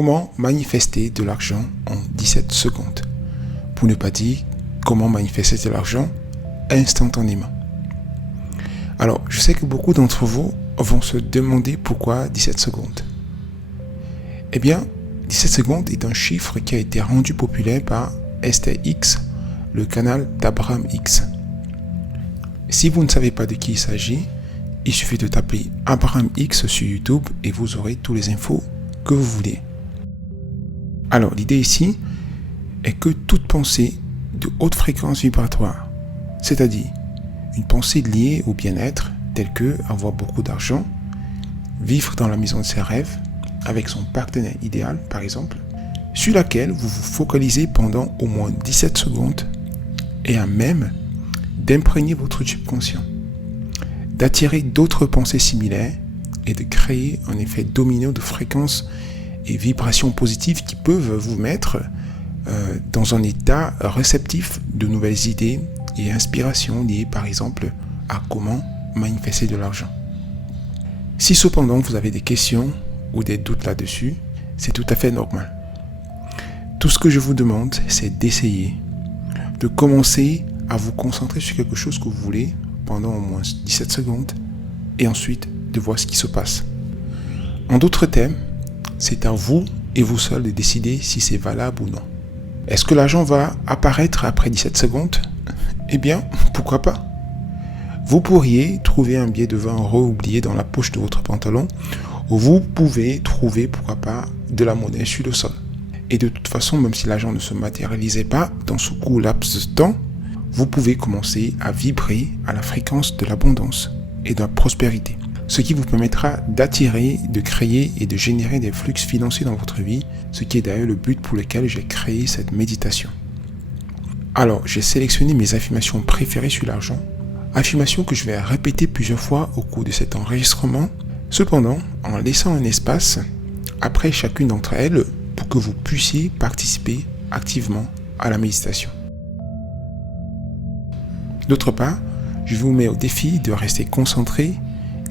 comment manifester de l'argent en 17 secondes. Pour ne pas dire comment manifester de l'argent instantanément. Alors, je sais que beaucoup d'entre vous vont se demander pourquoi 17 secondes. Eh bien, 17 secondes est un chiffre qui a été rendu populaire par Esther X, le canal d'Abraham X. Si vous ne savez pas de qui il s'agit, il suffit de taper Abraham X sur YouTube et vous aurez toutes les infos que vous voulez. Alors, l'idée ici est que toute pensée de haute fréquence vibratoire, c'est-à-dire une pensée liée au bien-être, telle que avoir beaucoup d'argent, vivre dans la maison de ses rêves, avec son partenaire idéal par exemple, sur laquelle vous vous focalisez pendant au moins 17 secondes et à même d'imprégner votre subconscient, d'attirer d'autres pensées similaires et de créer un effet domino de fréquences et vibrations positives qui peuvent vous mettre dans un état réceptif de nouvelles idées et inspirations liées par exemple à comment manifester de l'argent. Si cependant vous avez des questions ou des doutes là-dessus, c'est tout à fait normal. Tout ce que je vous demande, c'est d'essayer, de commencer à vous concentrer sur quelque chose que vous voulez pendant au moins 17 secondes et ensuite de voir ce qui se passe. En d'autres termes, c'est à vous et vous seul de décider si c'est valable ou non. Est-ce que l'argent va apparaître après 17 secondes ? Eh bien, pourquoi pas ? Vous pourriez trouver un billet de 20 € oublié dans la poche de votre pantalon, ou vous pouvez trouver, pourquoi pas, de la monnaie sur le sol. Et de toute façon, même si l'argent ne se matérialisait pas dans ce court laps de temps, vous pouvez commencer à vibrer à la fréquence de l'abondance et de la prospérité. Ce qui vous permettra d'attirer, de créer et de générer des flux financiers dans votre vie, ce qui est d'ailleurs le but pour lequel j'ai créé cette méditation. Alors, j'ai sélectionné mes affirmations préférées sur l'argent, affirmations que je vais répéter plusieurs fois au cours de cet enregistrement, cependant en laissant un espace après chacune d'entre elles pour que vous puissiez participer activement à la méditation. D'autre part, je vous mets au défi de rester concentré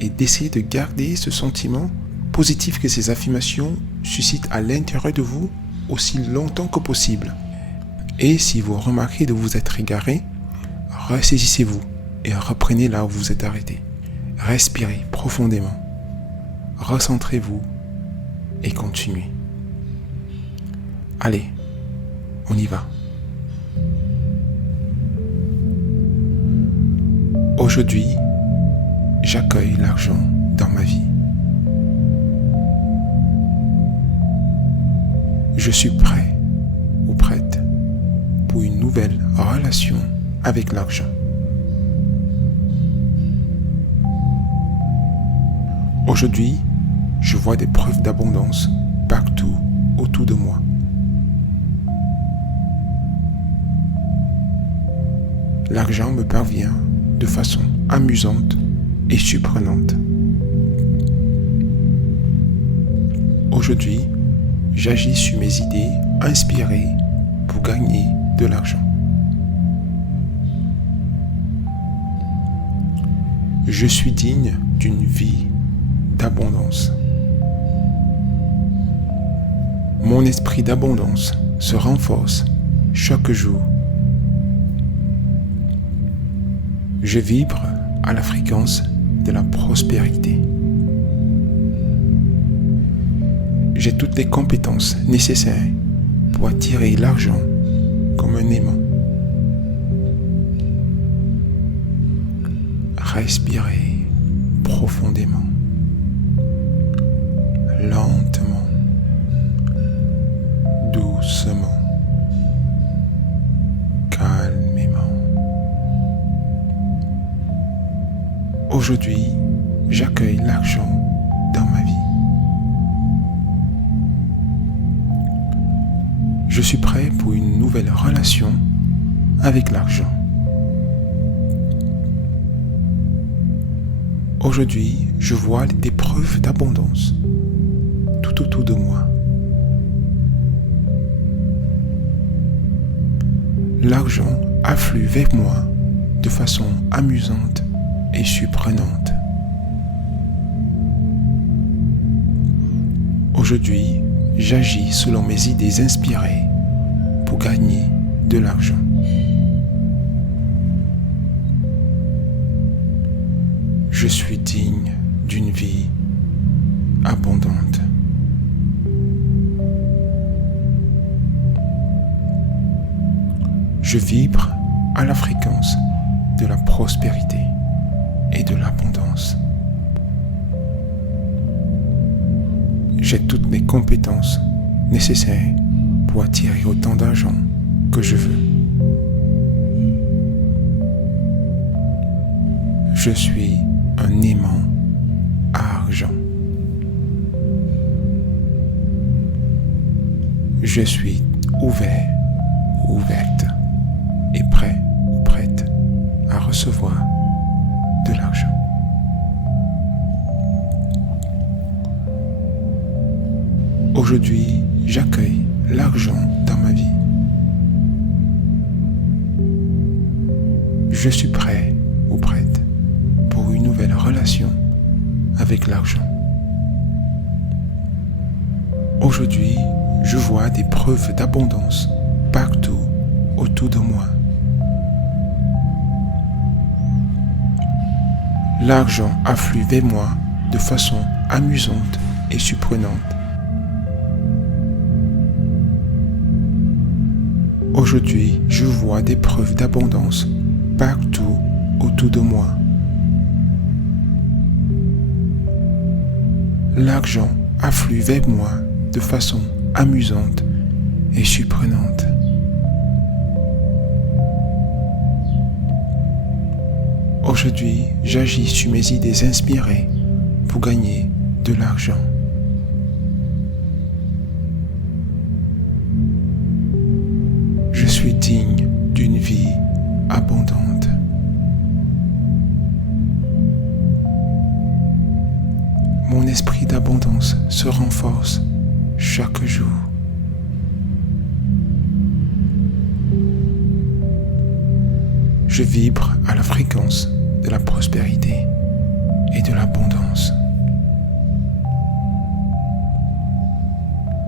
et d'essayer de garder ce sentiment positif que ces affirmations suscitent à l'intérieur de vous aussi longtemps que possible. Et si vous remarquez de vous être égaré, ressaisissez-vous et reprenez là où vous êtes arrêté. Respirez profondément, recentrez-vous et continuez. Allez, on y va. Aujourd'hui, j'accueille l'argent dans ma vie. Je suis prêt ou prête pour une nouvelle relation avec l'argent. Aujourd'hui, je vois des preuves d'abondance partout autour de moi. L'argent me parvient de façon amusante et surprenante. Aujourd'hui, j'agis sur mes idées inspirées pour gagner de l'argent. Je suis digne d'une vie d'abondance. Mon esprit d'abondance se renforce chaque jour. Je vibre à la fréquence de la prospérité. J'ai toutes les compétences nécessaires pour attirer l'argent comme un aimant. Respirez profondément, lentement, doucement, calmement. Aujourd'hui, j'accueille l'argent dans ma vie. Je suis prêt pour une nouvelle relation avec l'argent. Aujourd'hui, je vois des preuves d'abondance tout autour de moi. L'argent afflue vers moi de façon amusante et surprenante. Aujourd'hui, j'agis selon mes idées inspirées pour gagner de l'argent. Je suis digne d'une vie abondante. Je vibre à la fréquence de la prospérité et de l'abondance. J'ai toutes les compétences nécessaires pour attirer autant d'argent que je veux. Je suis un aimant à argent. Je suis ouvert, ouverte et prêt ou prête à recevoir de l'argent. Aujourd'hui, j'accueille l'argent dans ma vie. Je suis prêt ou prête pour une nouvelle relation avec l'argent. Aujourd'hui, je vois des preuves d'abondance partout autour de moi. L'argent afflue vers moi de façon amusante et surprenante. Aujourd'hui, je vois des preuves d'abondance partout autour de moi. L'argent afflue vers moi de façon amusante et surprenante. Aujourd'hui, j'agis sur mes idées inspirées pour gagner de l'argent. Je suis digne d'une vie abondante. Mon esprit d'abondance se renforce chaque jour. Je vibre à la fréquence de la prospérité et de l'abondance.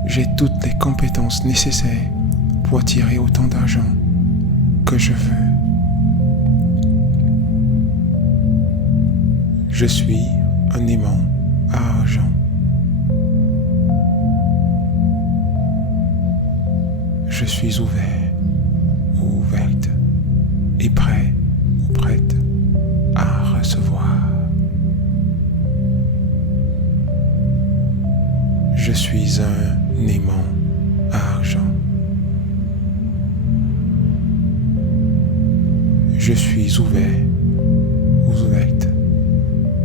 J'ai toutes les compétences nécessaires pour attirer autant d'argent que je veux. Je suis un aimant à argent. Je suis ouvert ou ouverte et prêt ou prête à recevoir. Je suis un aimant à argent. Je suis ouvert ou ouverte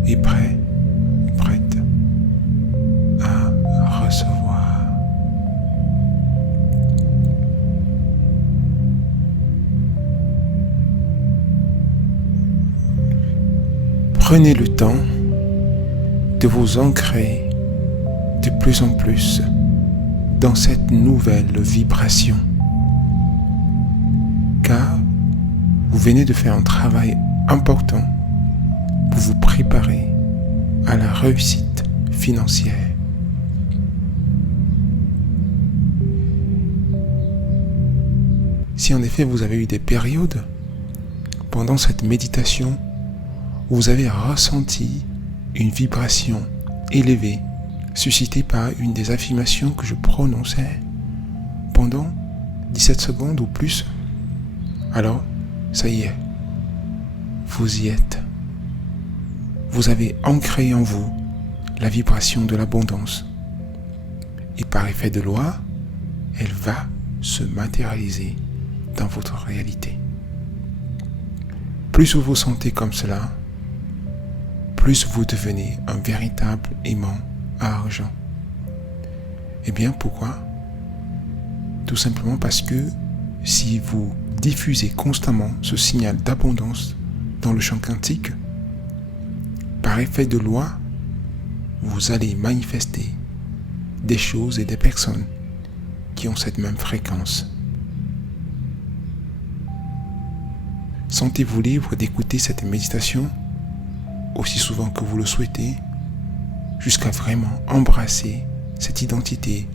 et prêt ou prête à recevoir. Prenez le temps de vous ancrer de plus en plus dans cette nouvelle vibration, car vous venez de faire un travail important pour vous préparer à la réussite financière. Si en effet vous avez eu des périodes pendant cette méditation où vous avez ressenti une vibration élevée suscitée par une des affirmations que je prononçais pendant 17 secondes ou plus, alors ça y est, vous y êtes. Vous avez ancré en vous la vibration de l'abondance. Et par effet de loi, elle va se matérialiser dans votre réalité. Plus vous vous sentez comme cela, plus vous devenez un véritable aimant à argent. Eh bien, pourquoi ? Tout simplement parce que si vous diffusez constamment ce signal d'abondance dans le champ quantique, par effet de loi, vous allez manifester des choses et des personnes qui ont cette même fréquence. Sentez-vous libre d'écouter cette méditation aussi souvent que vous le souhaitez, jusqu'à vraiment embrasser cette identité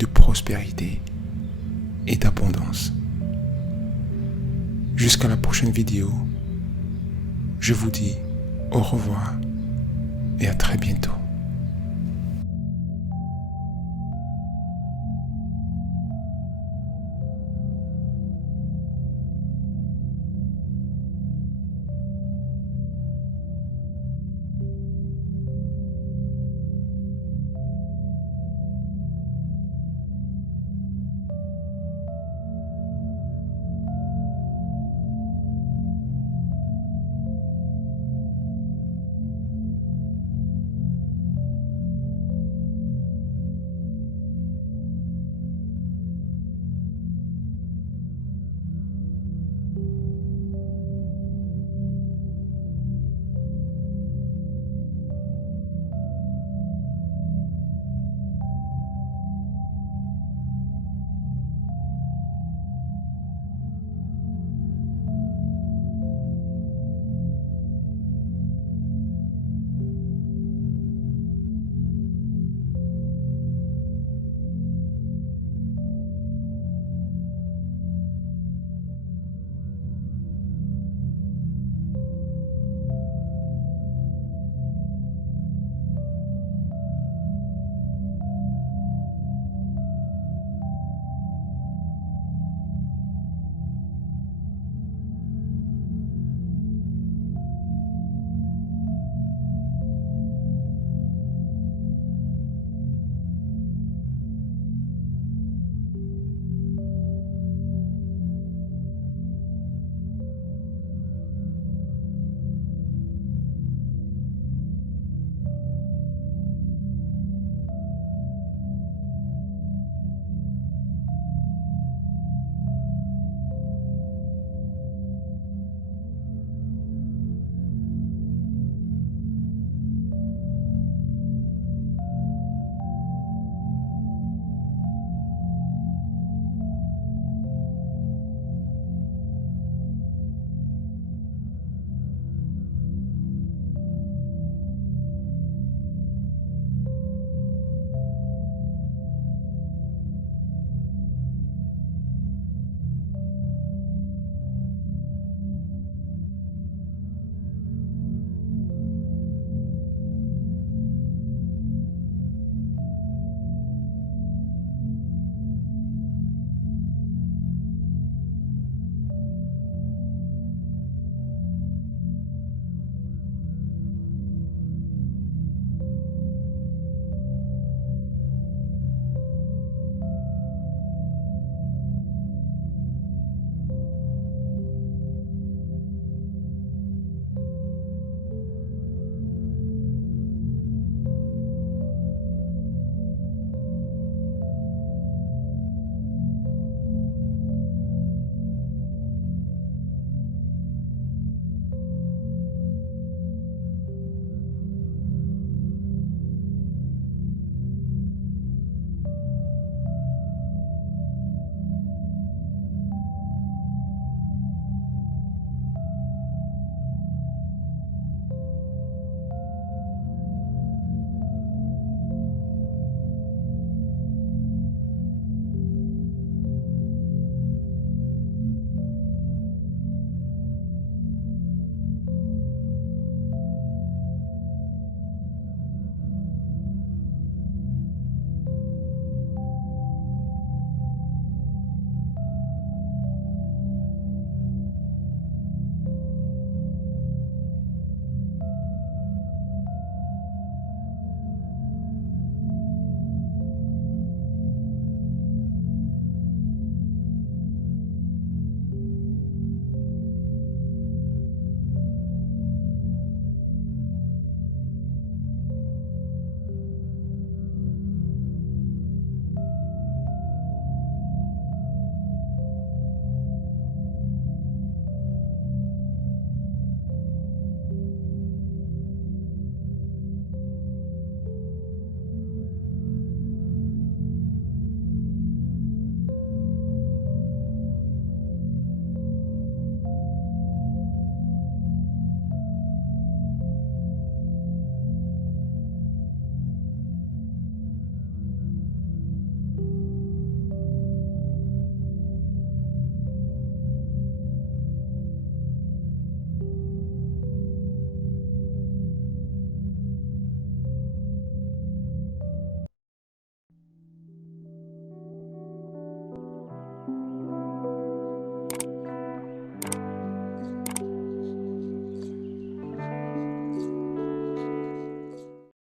de prospérité et d'abondance. Jusqu'à la prochaine vidéo, je vous dis au revoir et à très bientôt.